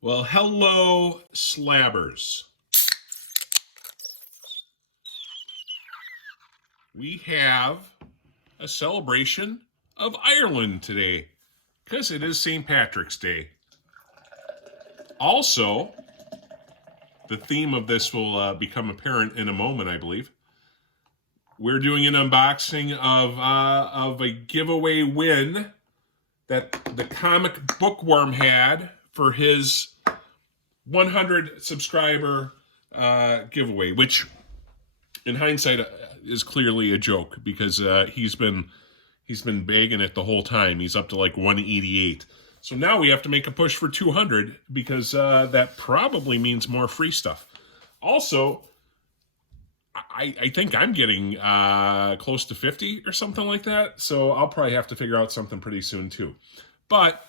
Well, hello, slabbers. We have a celebration of Ireland today because it is St. Patrick's Day. Also, the theme of this will become apparent in a moment, I believe. We're doing an unboxing of a giveaway win that the comic Bookworm had for his 100 subscriber giveaway, which in hindsight is clearly a joke because he's been bagging it the whole time. He's up to like 188. So now we have to make a push for 200 because that probably means more free stuff. Also, I think I'm getting close to 50 or something like that. So I'll probably have to figure out something pretty soon too. But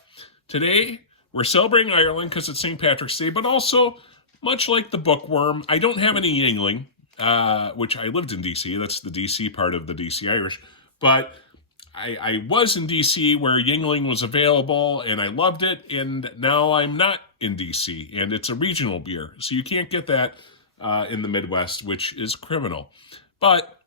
today we're celebrating Ireland because it's St. Patrick's Day, but also, much like the Bookworm, I don't have any Yingling, which I lived in D.C. That's the D.C. part of the D.C. Irish. But I was in D.C. where Yingling was available, and I loved it, and now I'm not in D.C., and it's a regional beer. So you can't get that in the Midwest, which is criminal. But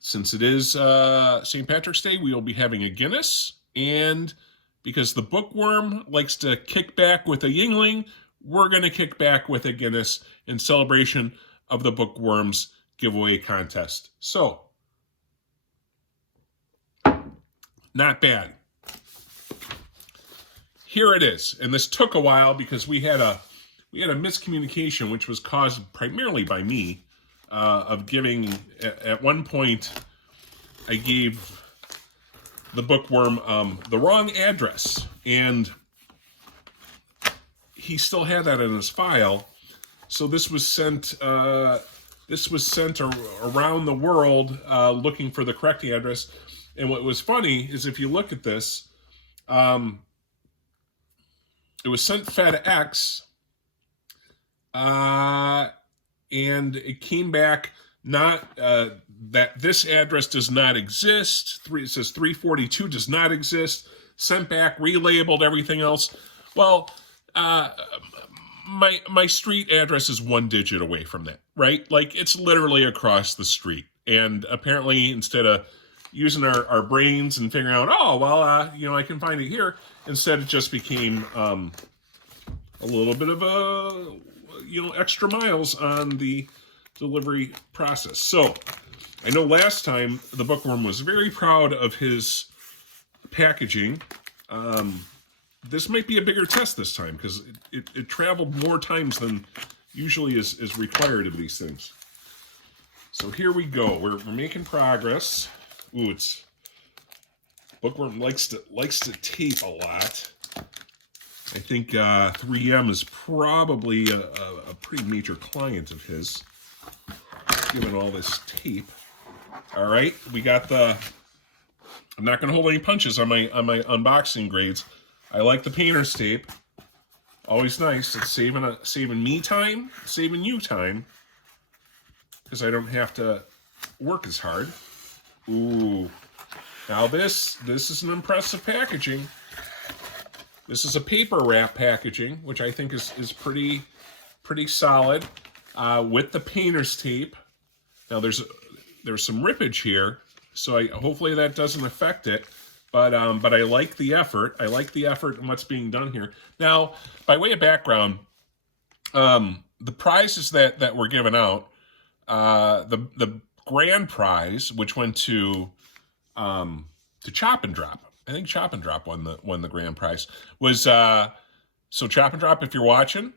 since it is St. Patrick's Day, we will be having a Guinness, and because the Bookworm likes to kick back with a Yingling, we're going to kick back with a Guinness in celebration of the Bookworm's giveaway contest. So, not bad. Here it is, and this took a while because we had a miscommunication, which was caused primarily by me, of giving. At one point, I gave the Bookworm the wrong address, and he still had that in his file. So this was sent around the world looking for the correct address. And what was funny is if you look at this, it was sent FedEx, and it came back not that this address does not exist. It says 342 does not exist. Sent back, relabeled, everything else. Well, my street address is one digit away from that, right? Like, it's literally across the street. And apparently, instead of using our brains and figuring out, I can find it here, instead it just became a little bit of extra miles on the delivery process. So I know last time the Bookworm was very proud of his packaging. This might be a bigger test this time because it traveled more times than usually is required of these things. So here we go. We're making progress. Ooh, Bookworm likes to tape a lot. I think 3M is probably a pretty major client of his, given all this tape. All right, we got the. I'm not going to hold any punches on my unboxing grades. I like the painter's tape. Always nice. It's saving me time, saving you time, because I don't have to work as hard. Ooh, now this is an impressive packaging. This is a paper wrap packaging, which I think is pretty solid, with the painter's tape. Now there's some rippage here, so hopefully that doesn't affect it. But I like the effort. I like the effort and what's being done here. Now, by way of background, the prizes that were given out, the grand prize, which went to Chop and Drop. I think Chop and Drop won the grand prize. Was so Chop and Drop, if you're watching,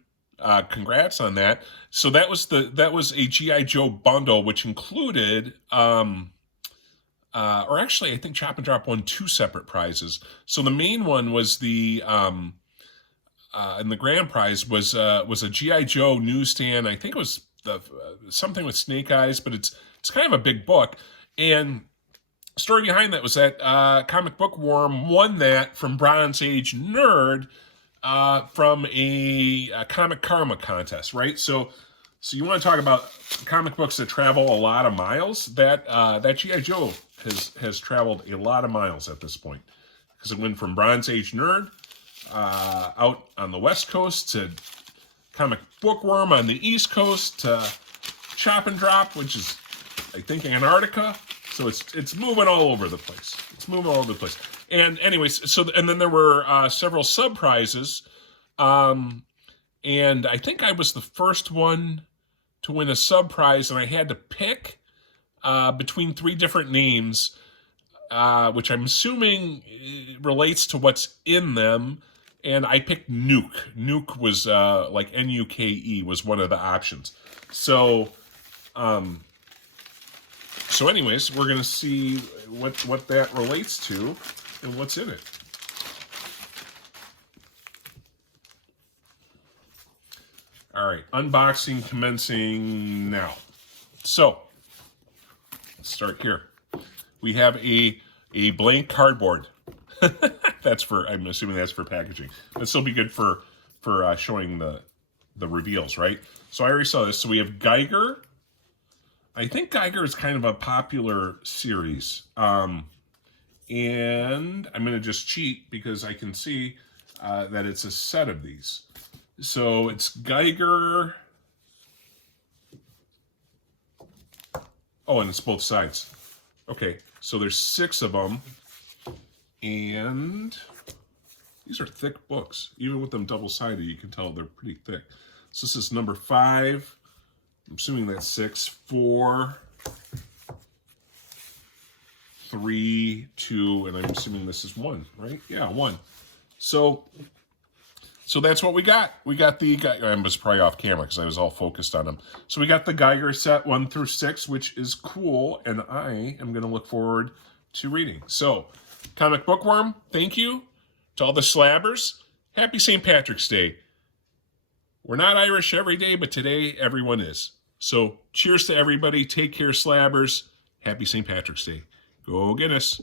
congrats on that. So that was a G.I. Joe bundle, which included or actually I think Chop and Drop won two separate prizes. So the main one was the and the grand prize was a G.I. Joe newsstand. I think it was something with Snake Eyes, but it's kind of a big book. And the story behind that was that Comic Bookworm won that from Bronze Age Nerd from a Comic Karma contest, right? So you want to talk about comic books that travel a lot of miles? That G.I. Joe has traveled a lot of miles at this point because it went from Bronze Age Nerd out on the West Coast to Comic Bookworm on the East Coast to Chop and Drop, which is, I think, Antarctica. So it's moving all over the place. It's moving all over the place. And anyways, and then there were several sub prizes, and I think I was the first one to win a sub prize, and I had to pick between 3 different names, which I'm assuming relates to what's in them. And I picked Nuke. Nuke was like Nuke was one of the options. So anyways, we're gonna see what that relates to and what's in it. All right, unboxing commencing now. So let's start here. We have a blank cardboard. I'm assuming that's for packaging. This will be good for showing the reveals, right? So I already saw this. So we have Geiger. I think Geiger is kind of a popular series. And I'm going to just cheat because I can see that it's a set of these. So it's Geiger. Oh, and it's both sides. Okay, so there's 6 of them. And these are thick books. Even with them double-sided, you can tell they're pretty thick. So this is number 5. I'm assuming that's 6, 4, 3, 2, and I'm assuming this is 1, right? Yeah, 1. So that's what we got. We got the Geiger. I was probably off camera because I was all focused on them. So we got the Geiger set 1 through 6, which is cool, and I am going to look forward to reading. So, Comic Bookworm, thank you to all the slabbers. Happy St. Patrick's Day. We're not Irish every day, but today everyone is. So cheers to everybody. Take care, slabbers. Happy St. Patrick's Day. Go Guinness.